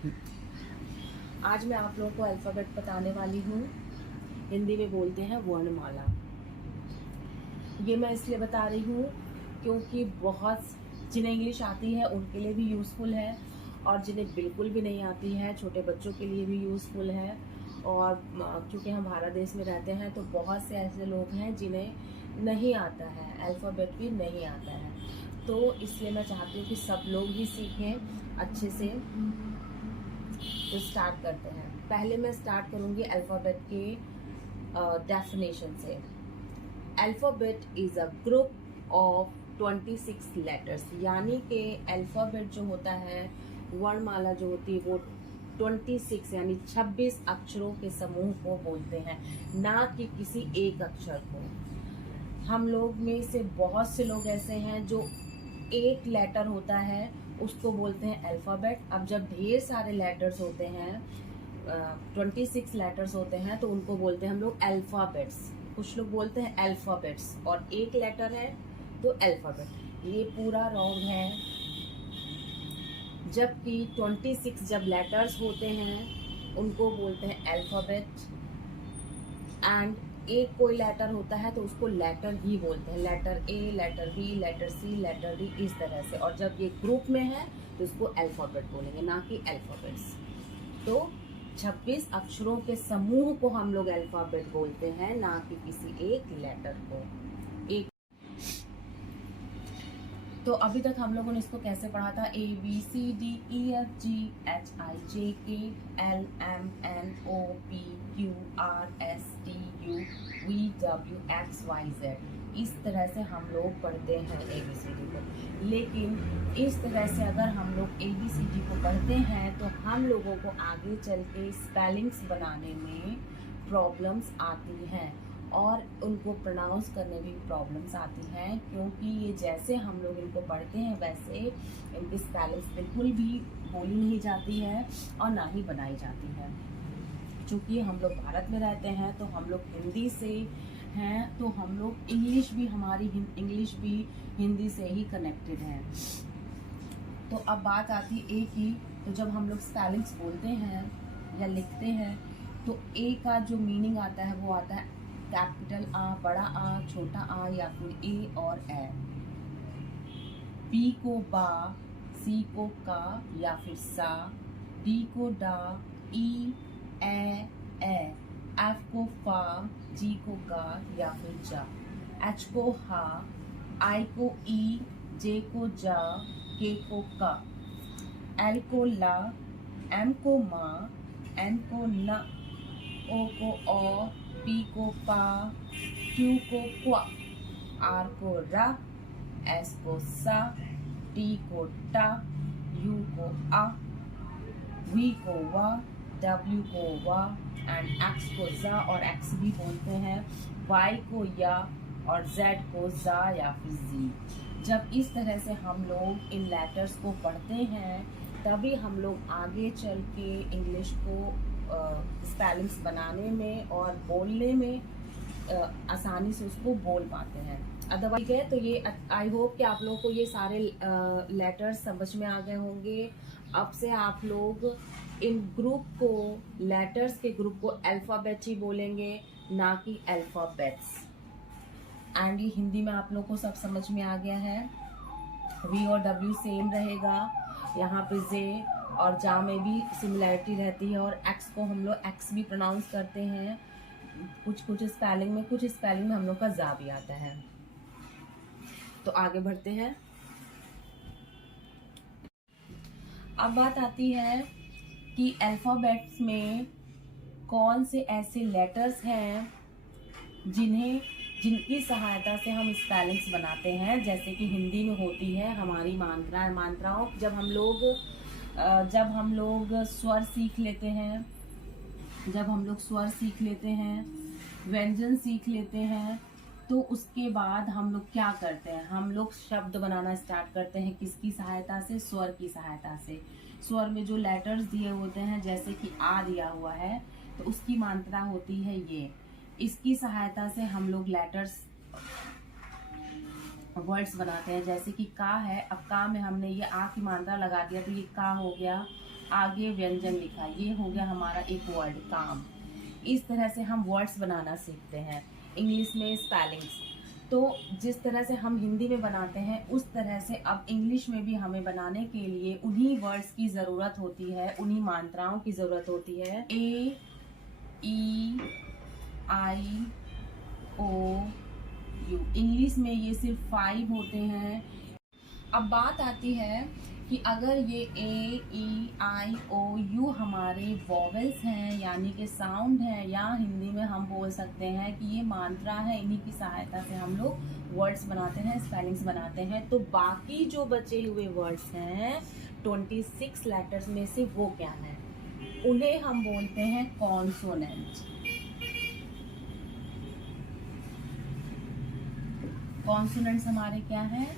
आज मैं आप लोगों को अल्फ़ाबेट बताने वाली हूँ। हिंदी में बोलते हैं वर्णमाला। ये मैं इसलिए बता रही हूँ क्योंकि बहुत जिन्हें इंग्लिश आती है उनके लिए भी यूज़फुल है, और जिन्हें बिल्कुल भी नहीं आती है छोटे बच्चों के लिए भी यूज़फुल है। और क्योंकि हम भारत देश में रहते हैं तो बहुत से ऐसे लोग हैं जिन्हें नहीं आता है, अल्फ़ाबेट भी नहीं आता है। तो इसलिए मैं चाहती हूँ कि सब लोग ही सीखें अच्छे से। तो स्टार्ट करते हैं। पहले मैं स्टार्ट करूँगी अल्फ़ाबेट के डेफिनेशन से। Alphabet is a group of 26 letters, यानी कि अल्फ़ाबेट जो होता है, वर्णमाला जो होती है, वो 26 यानी 26 अक्षरों के समूह को बोलते हैं, ना कि किसी एक अक्षर को। हम लोग में से बहुत से लोग ऐसे हैं जो एक लेटर होता है उसको बोलते हैं अल्फ़ाबेट। अब जब ढेर सारे लेटर्स होते हैं, 26 लेटर्स होते हैं, तो उनको बोलते हैं हम लोग अल्फ़ाबेट्स। कुछ लोग बोलते हैं अल्फ़ाबेट्स, और एक लेटर है तो अल्फ़ाबेट। ये पूरा रॉन्ग है। जबकि 26 जब लेटर्स होते हैं उनको बोलते हैं अल्फ़ाबेट, एंड एक कोई लेटर होता है तो उसको लेटर ही बोलते हैं, letter A, letter B, letter C, letter D, इस तरह से। और जब ये ग्रुप में है तो इसको अल्फ़ाबेट बोलेंगे, ना कि अल्फ़ाबेट्स। तो 26 अक्षरों के समूह को हम लोग अल्फ़ाबेट बोलते हैं, ना कि किसी एक लेटर को। एक तो अभी तक हम लोगों ने इसको कैसे पढ़ा था? A B C D E F G H I J K L M N O P Q R S T U V W X Y Z, इस तरह से हम लोग पढ़ते हैं ABCD को। लेकिन इस तरह से अगर हम लोग ABCD को पढ़ते हैं तो हम लोगों को आगे चल के स्पेलिंग्स बनाने में प्रॉब्लम्स आती हैं, और उनको प्रोनाउंस करने में भी प्रॉब्लम्स आती हैं, क्योंकि ये जैसे हम लोग इनको पढ़ते हैं वैसे इनकी स्पेलिंग्स बिल्कुल भी बोली नहीं जाती है और ना ही बनाई जाती है। चूँकि हम लोग भारत में रहते हैं तो हम लोग हिंदी से हैं, तो हम लोग इंग्लिश भी, हमारी इंग्लिश भी हिंदी से ही कनेक्टेड है। तो अब बात आती है ए की। तो जब हम लोग स्पेलिंग्स बोलते हैं या लिखते हैं तो ए का जो मीनिंग आता है वो आता है कैपिटल आ, बड़ा आ, छोटा आ, या फिर ए और ए। बी को बा, सी को का या फिर सा, डी को डा, ई ए, एफ को फा, जी को गा या फिर जा, एच को हा, आई को ई, जे को जा, के को का, एल को ला, एम को मा, एन को न, ओ को ओ, पी को पा, क्यू को क्वा, आर को रा, एस को सा, टी को टा, यू को आ, वी को वा, डब्ल्यू को वा, एंड एक्स को जा, और एक्स भी बोलते हैं, वाई को या, और जेड को जा या फिर जी। जब इस तरह से हम लोग इन लेटर्स को पढ़ते हैं तभी हम लोग आगे चल के इंग्लिश को स्पेलिंग्स बनाने में और बोलने में आसानी से उसको बोल पाते हैं। अदरवाइज है तो ये आई होप कि आप लोगों को ये सारे लेटर्स समझ में आ गए होंगे। अब से आप लोग इन ग्रुप को, लेटर्स के ग्रुप को अल्फ़ाबेट ही बोलेंगे, ना कि अल्फ़ाबेट्स। एंड ये हिंदी में आप लोग को सब समझ में आ गया है। वी और डब्ल्यू सेम रहेगा, यहाँ पे जे और जा में भी सिमिलैरिटी रहती है, और एक्स को हम लोग एक्स भी प्रोनाउंस करते हैं कुछ कुछ स्पेलिंग में, कुछ स्पेलिंग में हम लोग का जा भी आता है। तो आगे बढ़ते हैं। अब बात आती है कि अल्फ़ाबेट्स में कौन से ऐसे लेटर्स हैं जिनकी सहायता से हम स्पेलिंग्स बनाते हैं। जैसे कि हिंदी में होती है हमारी मात्राओं। जब हम लोग स्वर सीख लेते हैं, व्यंजन सीख लेते हैं, तो उसके बाद हम लोग क्या करते हैं? हम लोग शब्द बनाना स्टार्ट करते हैं। किसकी सहायता से? स्वर की सहायता से। स्वर में जो लेटर्स दिए होते हैं, जैसे कि आ दिया हुआ है तो उसकी मात्रा होती है ये। इसकी सहायता से हम लोग लेटर्स, वर्ड्स बनाते हैं। जैसे कि का है, अब का में हमने ये आ की मात्रा लगा दिया तो ये का हो गया। आगे व्यंजन लिखा, ये हो गया हमारा एक वर्ड काम। इस तरह से हम वर्ड्स बनाना सीखते हैं इंग्लिश में स्पेलिंग्स। तो जिस तरह से हम हिंदी में बनाते हैं उस तरह से अब इंग्लिश में भी हमें बनाने के लिए उन्हीं वर्ड्स की ज़रूरत होती है, उन्हीं मात्राओं की ज़रूरत होती है। ए, ई, आई, ओ, यू। इंग्लिश में ये सिर्फ 5 होते हैं। अब बात आती है कि अगर ये ए, ई, आई, ओ, यू हमारे वॉवेल्स हैं यानी कि साउंड हैं, या हिंदी में हम बोल सकते हैं कि ये मात्रा है, इन्हीं की सहायता से हम लोग वर्ड्स बनाते हैं, स्पेलिंग्स बनाते हैं। तो बाकी जो बचे हुए वर्ड्स हैं 26 लेटर्स में से वो क्या है? उन्हें हम बोलते हैं कॉन्सोनेंट। कॉन्सोनेंट्स हमारे क्या हैं?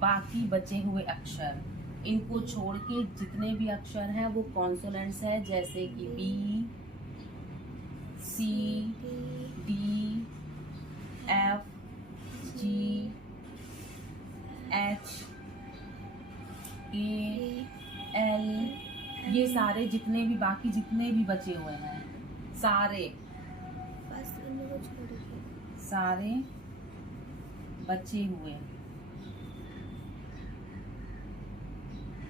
बाकी बचे हुए अक्षर। इनको छोड़ के जितने भी अक्षर हैं वो कॉन्सोनेंट्स है, जैसे कि बी, सी, डी, एफ, जी, एच, ए, एल। ये सारे जितने भी बाकी जितने भी बचे हुए हैं सारे बचे हुए,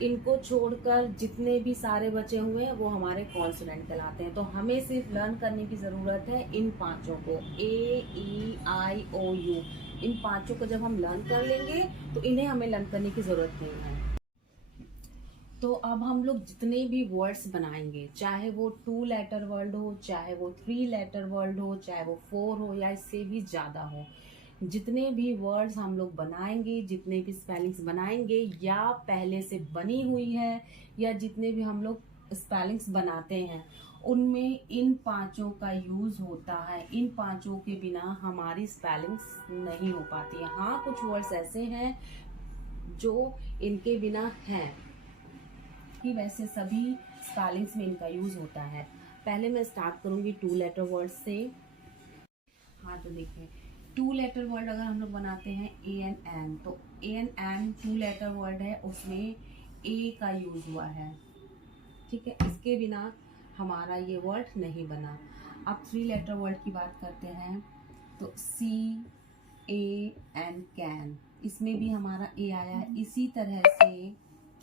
इनको छोड़कर जितने भी सारे बचे हुए हैं वो हमारे कॉन्सोनेंट कहलाते हैं। तो हमें सिर्फ लर्न करने की ज़रूरत है इन पांचों को, ए, ई, आई, ओ, यू। इन पांचों को जब हम लर्न कर लेंगे तो इन्हें हमें लर्न करने की ज़रूरत नहीं है। तो अब हम लोग जितने भी वर्ड्स बनाएंगे, चाहे वो 2 लेटर वर्ड हो, चाहे वो 3 लेटर वर्ड हो, चाहे वो 4 हो या इससे भी ज़्यादा हो, जितने भी वर्ड्स हम लोग बनाएंगे, जितने भी स्पेलिंग्स बनाएंगे या पहले से बनी हुई है या जितने भी हम लोग स्पेलिंग्स बनाते हैं, उनमें इन पांचों का यूज़ होता है। इन पांचों के बिना हमारी स्पेलिंग्स नहीं हो पाती है। हाँ, कुछ वर्ड्स ऐसे हैं जो इनके बिना हैं कि वैसे सभी स्पेलिंग्स में इनका यूज़ होता है। पहले मैं स्टार्ट करूँगी 2 लेटर वर्ड से। हाँ, तो देखिए 2 लेटर वर्ड अगर हम लोग बनाते हैं ए एन एन, तो A N N 2 letter word है, उसमें ए का यूज़ हुआ है। ठीक है, इसके बिना हमारा ये वर्ड नहीं बना। अब 3 लेटर वर्ड की बात करते हैं, तो सी, ए एंड कैन, इसमें भी हमारा ए आया है। इसी तरह से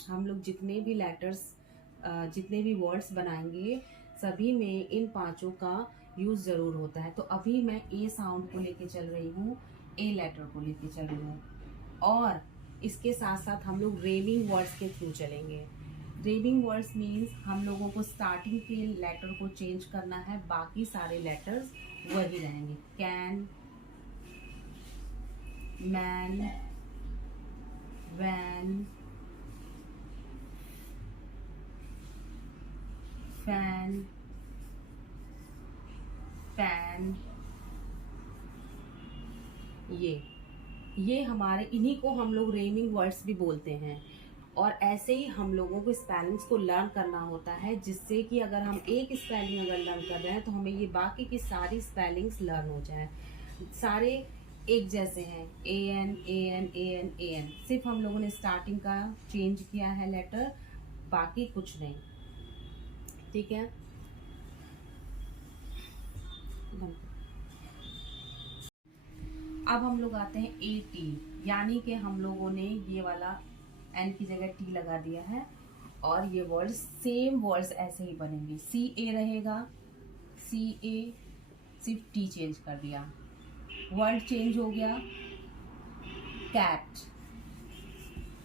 हम लोग जितने भी लेटर्स जितने भी वर्ड्स बनाएंगे सभी में इन पांचों का यूज़ ज़रूर होता है। तो अभी मैं ए साउंड को लेके चल रही हूँ, ए लेटर को लेके चल रही हूँ, और इसके साथ साथ हम लोग रेमिंग वर्ड्स के थ्रू चलेंगे। रेमिंग वर्ड्स मीन्स हम लोगों को स्टार्टिंग के लेटर को चेंज करना है, बाकी सारे लेटर्स वही रहेंगे। Can, man, van, fan, pan, ये हमारे, इन्हीं को हम लोग रेमिंग वर्ड्स भी बोलते हैं। और ऐसे ही हम लोगों को स्पेलिंग्स को लर्न करना होता है, जिससे कि अगर हम एक स्पेलिंग अगर लर्न कर रहे हैं तो हमें ये बाकी की सारी स्पेलिंग्स लर्न हो जाए। सारे एक जैसे हैं, A N, A N, A N, A N, सिर्फ हम लोगों ने स्टार्टिंग का चेंज किया है लेटर, बाकी कुछ नहीं। ठीक है, अब हम लोग आते हैं ए टी, यानी कि हम लोगों ने ये वाला एन की जगह टी लगा दिया है और ये वर्ड्स सेम वर्ड्स ऐसे ही बनेंगे। सी ए रहेगा, सी ए, सिर्फ टी चेंज कर दिया, वर्ड चेंज हो गया। Cat,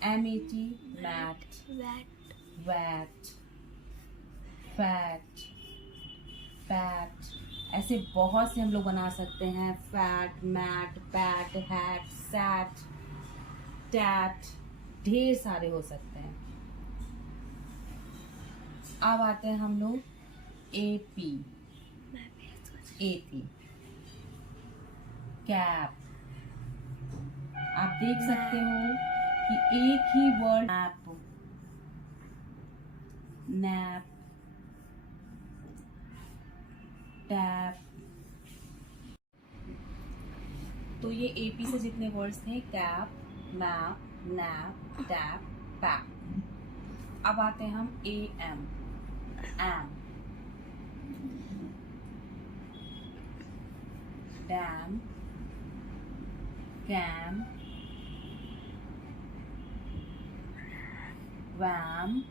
M A T, mat, vat, fat, pat, ऐसे बहुत से हम लोग बना सकते हैं। Fat, mat, pat, hat, sat, tat, ढेर सारे हो सकते हैं। अब आते हैं हम लोग ए पी, कैप। आप देख सकते हो कि एक ही वर्ड, नैप, नैप, टैप। तो ये एपी से जितने वर्ड्स थे, cap, map, nap, tap, pap. अब आते हैं हम A M. am, dam, cam, wham,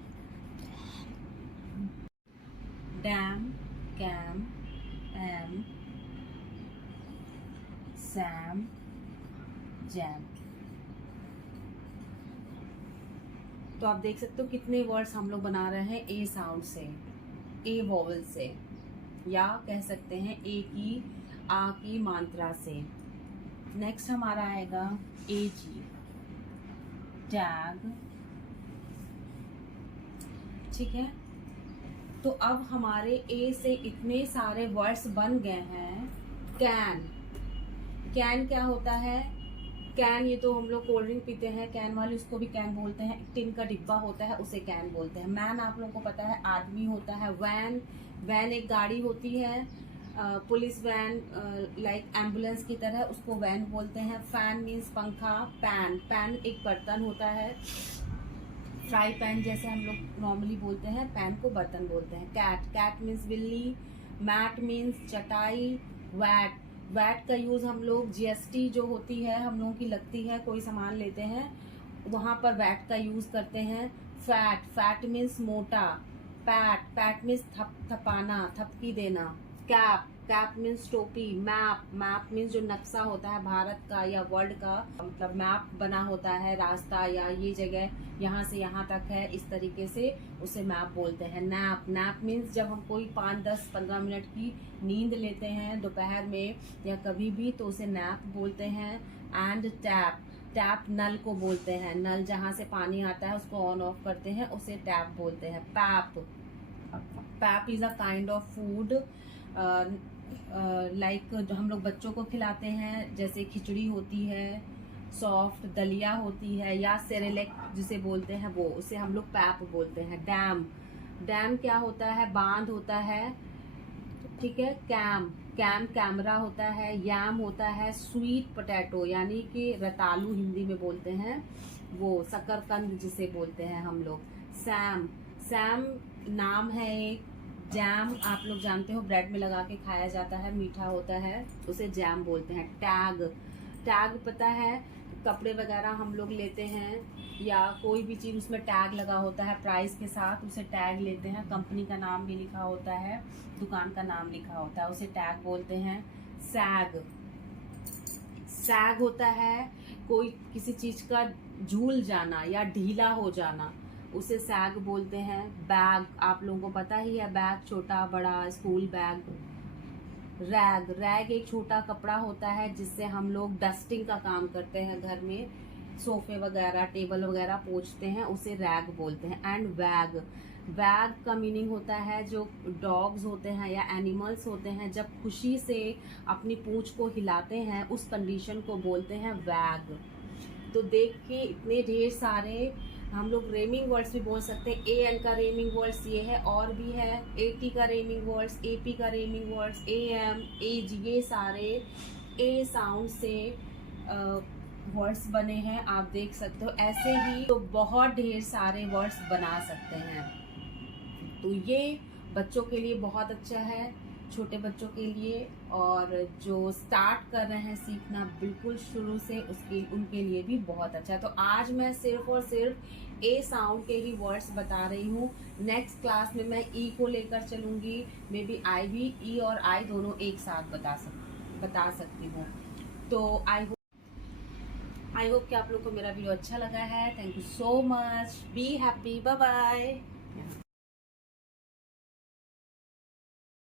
dam, cam, am, sam, jam। तो आप देख सकते हो कितने वर्ड्स हम लोग बना रहे हैं ए साउंड से, ए वॉवल से, या कह सकते हैं ए की आ की मात्रा से। नेक्स्ट हमारा आएगा ए जी, टैग। ठीक है, तो अब हमारे ए से इतने सारे वर्ड्स बन गए हैं। कैन, कैन क्या होता है? कैन, ये तो हम लोग कोल्ड ड्रिंक पीते हैं कैन वाली, उसको भी कैन बोलते हैं। टिन का डिब्बा होता है, उसे कैन बोलते हैं। मैन आप लोगों को पता है आदमी होता है। वैन, वैन एक गाड़ी होती है, पुलिस वैन, लाइक एम्बुलेंस की तरह, उसको वैन बोलते हैं। फैन मीन्स पंखा। पैन, पैन एक बर्तन होता है, फ्राई पैन जैसे हम लोग नॉर्मली बोलते हैं, पैन को बर्तन बोलते हैं। कैट, कैट मीन्स बिल्ली। मैट मीन्स चटाई। वैट, वैट का यूज हम लोग जीएसटी जो होती है हम लोगों की लगती है, कोई सामान लेते हैं वहां पर वैट का यूज करते हैं। फैट, फैट मीन्स मोटा। पैट, पैट मीन्स थपाना, थपकी देना। कैप, कैप मीन्स टोपी। मैप, मैप मीन्स जो नक्शा होता है भारत का या वर्ल्ड का, मतलब मैप बना होता है रास्ता, या ये जगह यहाँ से यहाँ तक है, इस तरीके से उसे मैप बोलते हैं। नैप, नैप मीन्स जब हम कोई 5, 10, 15 मिनट की नींद लेते हैं दोपहर में या कभी भी, तो उसे नैप बोलते हैं। एंड टैप, टैप नल को बोलते हैं। नल जहाँ से पानी आता है उसको ऑन ऑफ करते हैं, उसे टैप बोलते हैं। Pap, pap is a kind of food, like जो हम लोग बच्चों को खिलाते हैं, जैसे खिचड़ी होती है, सॉफ्ट दलिया होती है, या सेरेलेक जिसे बोलते हैं वो, उसे हम लोग पैप बोलते हैं। डैम, डैम क्या होता है? बांध होता है। ठीक है। कैम, कैम कैमरा होता है। याम होता है स्वीट पोटैटो, यानी कि रतालू हिंदी में बोलते हैं, वो शकरकंद जिसे बोलते हैं हम लोग। सैम, सैम नाम है एक। जैम आप लोग जानते हो, ब्रेड में लगा के खाया जाता है, मीठा होता है, उसे जैम बोलते हैं। टैग, टैग पता है, कपड़े वगैरह हम लोग लेते हैं या कोई भी चीज़ उसमें टैग लगा होता है प्राइस के साथ, उसे टैग लेते हैं। कंपनी का नाम भी लिखा होता है, दुकान का नाम लिखा होता है, उसे टैग बोलते हैं। सैग, सैग होता है कोई किसी चीज का झूल जाना या ढीला हो जाना, उसे सैग बोलते हैं। बैग, आप लोगों को पता ही है, बैग छोटा बड़ा स्कूल बैग। रैग, रैग एक छोटा कपड़ा होता है जिससे हम लोग डस्टिंग का काम करते हैं, घर में सोफे वगैरह टेबल वगैरह पोंछते हैं, उसे रैग बोलते हैं। एंड वैग, वैग का मीनिंग होता है जो डॉग्स होते हैं या एनिमल्स होते हैं जब खुशी से अपनी पूंछ को हिलाते हैं, उस कंडीशन को बोलते हैं वैग। तो देख के इतने ढेर सारे हम लोग रेमिंग वर्ड्स भी बोल सकते हैं। ए एन का रेमिंग वर्ड्स ये है, और भी है। ए टी का रेमिंग वर्ड्स, ए पी का रेमिंग वर्ड्स, ए एम, ए जी, ये सारे ए साउंड से वर्ड्स बने हैं, आप देख सकते हो। ऐसे ही तो बहुत ढेर सारे वर्ड्स बना सकते हैं। तो ये बच्चों के लिए बहुत अच्छा है, छोटे बच्चों के लिए, और जो स्टार्ट कर रहे हैं सीखना बिल्कुल शुरू से, उसके उनके लिए भी बहुत अच्छा है। तो आज मैं सिर्फ और सिर्फ ए साउंड के ही वर्ड्स बता रही हूँ। नेक्स्ट क्लास में मैं ई को लेकर चलूंगी, मे बी आई भी, ई और आई दोनों एक साथ बता सकती हूँ। तो आई होप कि आप लोग को मेरा वीडियो अच्छा लगा है। Thank you so much, be happy, bye bye.